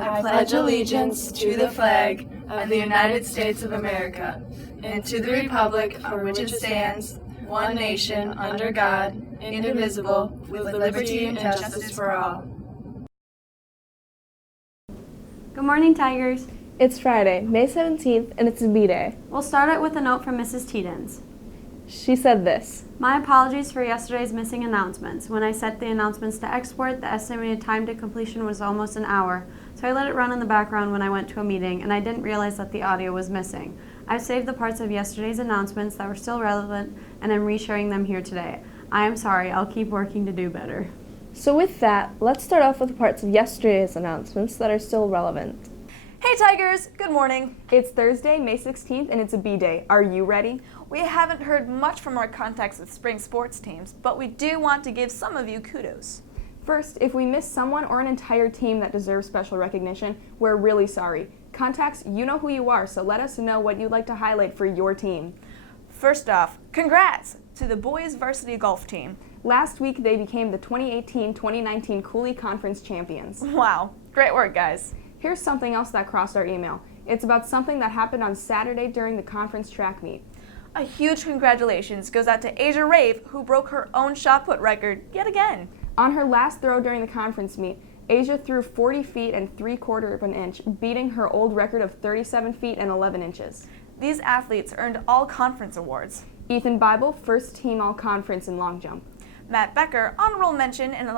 I pledge allegiance to the flag of the United States of America and to the republic for which it stands, one nation, under God, indivisible, with liberty and justice for all. Good morning, Tigers. It's Friday, May 17th, and it's a B-Day. We'll start it with a note from Mrs. Teedens. She said this. My apologies for yesterday's missing announcements. When I set the announcements to export, the estimated time to completion was almost an hour, so I let it run in the background when I went to a meeting, and I didn't realize that the audio was missing. I've saved the parts of yesterday's announcements that were still relevant, and I'm resharing them here today. I am sorry, I'll keep working to do better. So with that, let's start off with the parts of yesterday's announcements that are still relevant. Hey Tigers, good morning. It's Thursday, May 16th, and it's a B-Day. Are you ready? We haven't heard much from our contacts with spring sports teams, but we do want to give some of you kudos. First, if we miss someone or an entire team that deserves special recognition, we're really sorry. Contacts, you know who you are, so let us know what you'd like to highlight for your team. First off, congrats to the boys varsity golf team. Last week, they became the 2018-2019 Cooley Conference champions. Wow, great work, guys. Here's something else that crossed our email. It's about something that happened on Saturday during the conference track meet. A huge congratulations goes out to Asia Rave, who broke her own shot put record yet again. On her last throw during the conference meet, Asia threw 40 feet and 3/4 of an inch, beating her old record of 37 feet and 11 inches. These athletes earned all conference awards. Ethan Bible, first team all-conference in long jump. Matt Becker, honorable mention in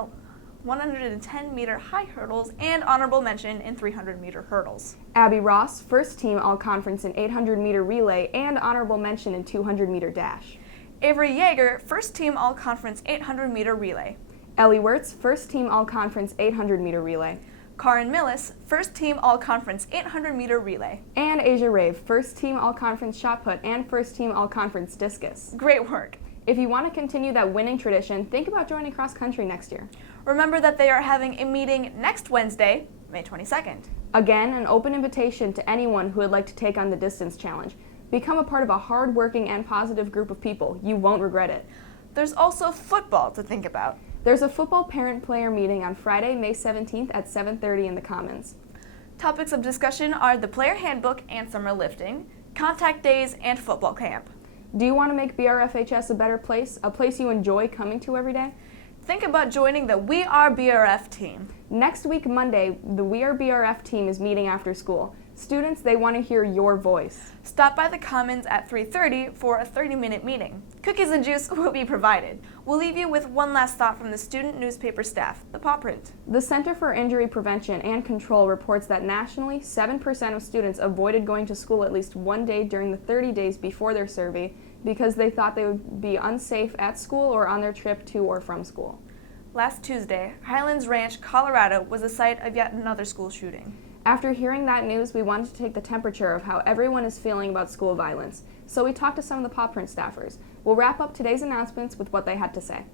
110-meter high hurdles and honorable mention in 300-meter hurdles. Abby Ross, first team all-conference in 800-meter relay and honorable mention in 200-meter dash. Avery Yeager, first team all-conference 800-meter relay. Ellie Wirtz, first team all-conference 800-meter relay. Karin Millis, first team all-conference 800-meter relay. And Asia Rave, first team all-conference shot put and first team all-conference discus. Great work. If you want to continue that winning tradition, think about joining cross country next year. Remember that they are having a meeting next Wednesday, May 22nd. Again, an open invitation to anyone who would like to take on the distance challenge. Become a part of a hard-working and positive group of people. You won't regret it. There's also football to think about. There's a football parent-player meeting on Friday, May 17th at 7:30 in the Commons. Topics of discussion are the player handbook and summer lifting, contact days, and football camp. Do you want to make BRFHS a better place, a place you enjoy coming to every day? Think about joining the We Are BRF team. Next week, Monday, the We Are BRF team is meeting after school. Students, they want to hear your voice. Stop by the Commons at 3:30 for a 30-minute meeting. Cookies and juice will be provided. We'll leave you with one last thought from the student newspaper staff, the paw print. The Center for Injury Prevention and Control reports that nationally, 7% of students avoided going to school at least one day during the 30 days before their survey because they thought they would be unsafe at school or on their trip to or from school. Last Tuesday, Highlands Ranch, Colorado was the site of yet another school shooting. After hearing that news, we wanted to take the temperature of how everyone is feeling about school violence, so we talked to some of the paw print staffers. We'll wrap up today's announcements with what they had to say.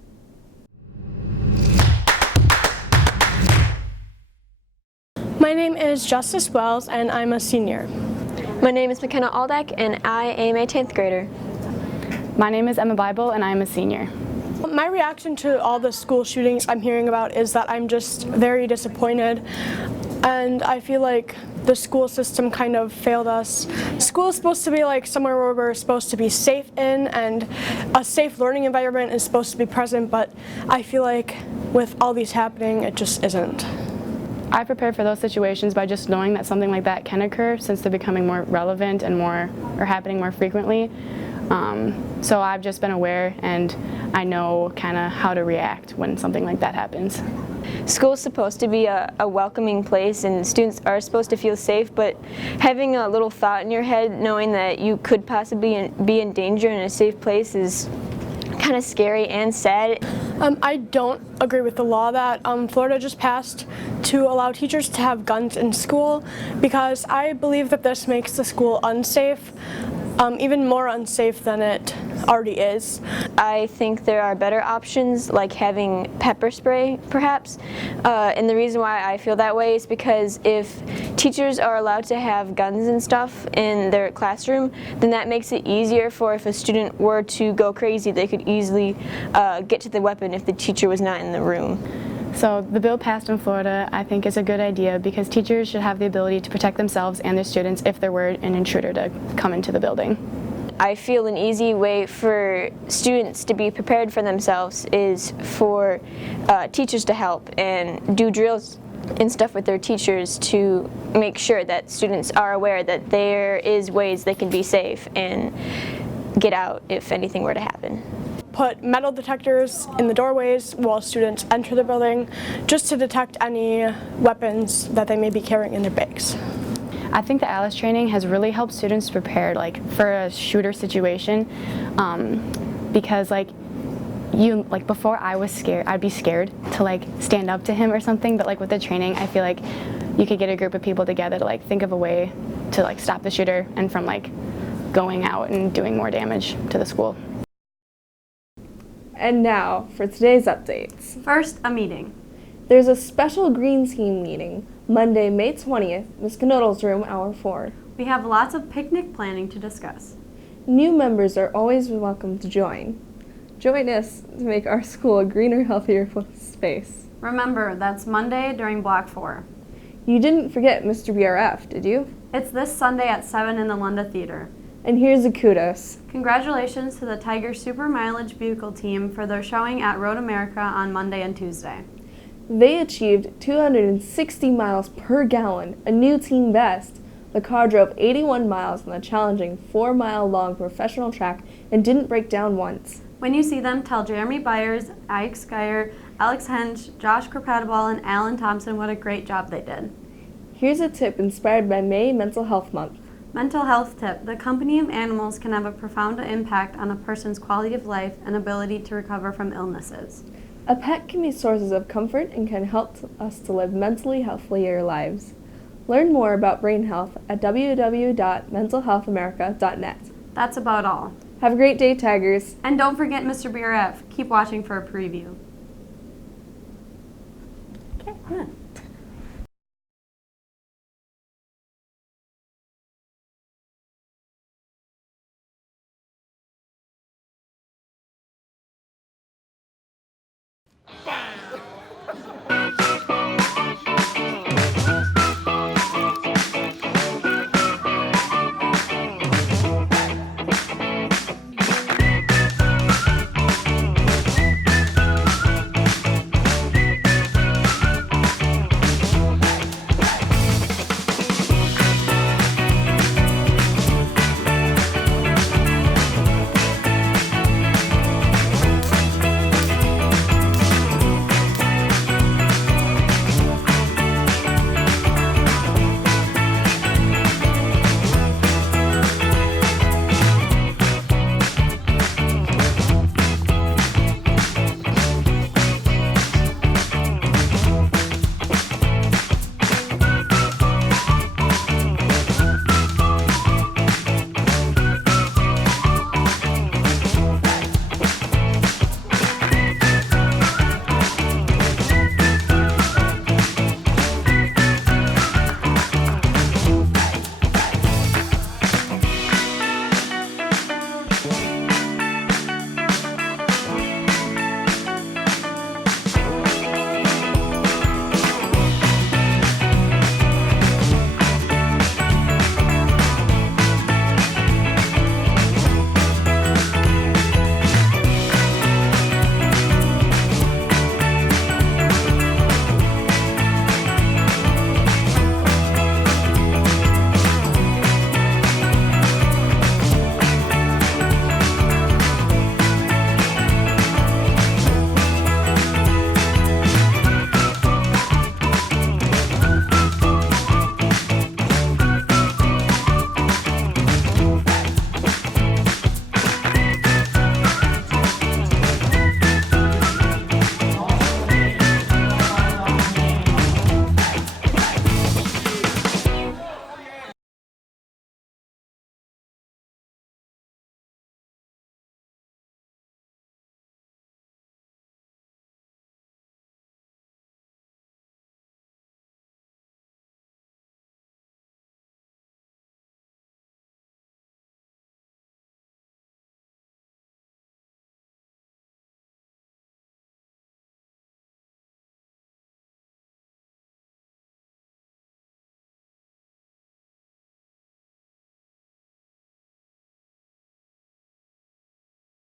My name is Justice Wells, and I'm a senior. My name is McKenna Aldeck, and I am a 10th grader. My name is Emma Bible, and I am a senior. My reaction to all the school shootings I'm hearing about is that I'm just very disappointed, and I feel like the school system kind of failed us. School is supposed to be like somewhere where we're supposed to be safe in, and a safe learning environment is supposed to be present, but I feel like with all these happening, it just isn't. I prepare for those situations by just knowing that something like that can occur since they're becoming more relevant and happening more frequently. So I've just been aware, and I know kind of how to react when something like that happens. School is supposed to be a welcoming place, and students are supposed to feel safe, but having a little thought in your head knowing that you could possibly be in danger in a safe place is kind of scary and sad. I don't agree with the law that Florida just passed to allow teachers to have guns in school, because I believe that this makes the school unsafe, even more unsafe than it already is. I think there are better options, like having pepper spray, perhaps. And the reason why I feel that way is because if teachers are allowed to have guns and stuff in their classroom, then that makes it easier for if a student were to go crazy, they could easily get to the weapon if the teacher was not in the room. So the bill passed in Florida, I think, is a good idea because teachers should have the ability to protect themselves and their students if there were an intruder to come into the building. I feel an easy way for students to be prepared for themselves is for teachers to help and do drills and stuff with their teachers to make sure that students are aware that there is ways they can be safe and get out if anything were to happen. Put metal detectors in the doorways while students enter the building just to detect any weapons that they may be carrying in their bags. I think the ALICE training has really helped students prepare for a shooter situation because before I was scared, I'd be scared to stand up to him or something, but with the training I feel like you could get a group of people together to think of a way to stop the shooter and from going out and doing more damage to the school. And now for today's updates. First, a meeting. There's a special Green Team meeting Monday, May 20th, Ms. Canoodle's room, hour 4. We have lots of picnic planning to discuss. New members are always welcome to join. Join us to make our school a greener, healthier space. Remember, that's Monday during Block 4. You didn't forget Mr. BRF, did you? It's this Sunday at 7 in the Lunda Theater. And here's a kudos. Congratulations to the Tiger Super Mileage Vehicle team for their showing at Road America on Monday and Tuesday. They achieved 260 miles per gallon, a new team best. The car drove 81 miles on the challenging 4-mile-long professional track and didn't break down once. When you see them, tell Jeremy Byers, Ike Skyer, Alex Hench, Josh Kropatable, and Alan Thompson what a great job they did. Here's a tip inspired by May Mental Health Month. Mental health tip. The company of animals can have a profound impact on a person's quality of life and ability to recover from illnesses. A pet can be sources of comfort and can help us to live mentally healthier lives. Learn more about brain health at www.mentalhealthamerica.net. That's about all. Have a great day, Tigers. And don't forget Mr. BRF. Keep watching for a preview. Okay.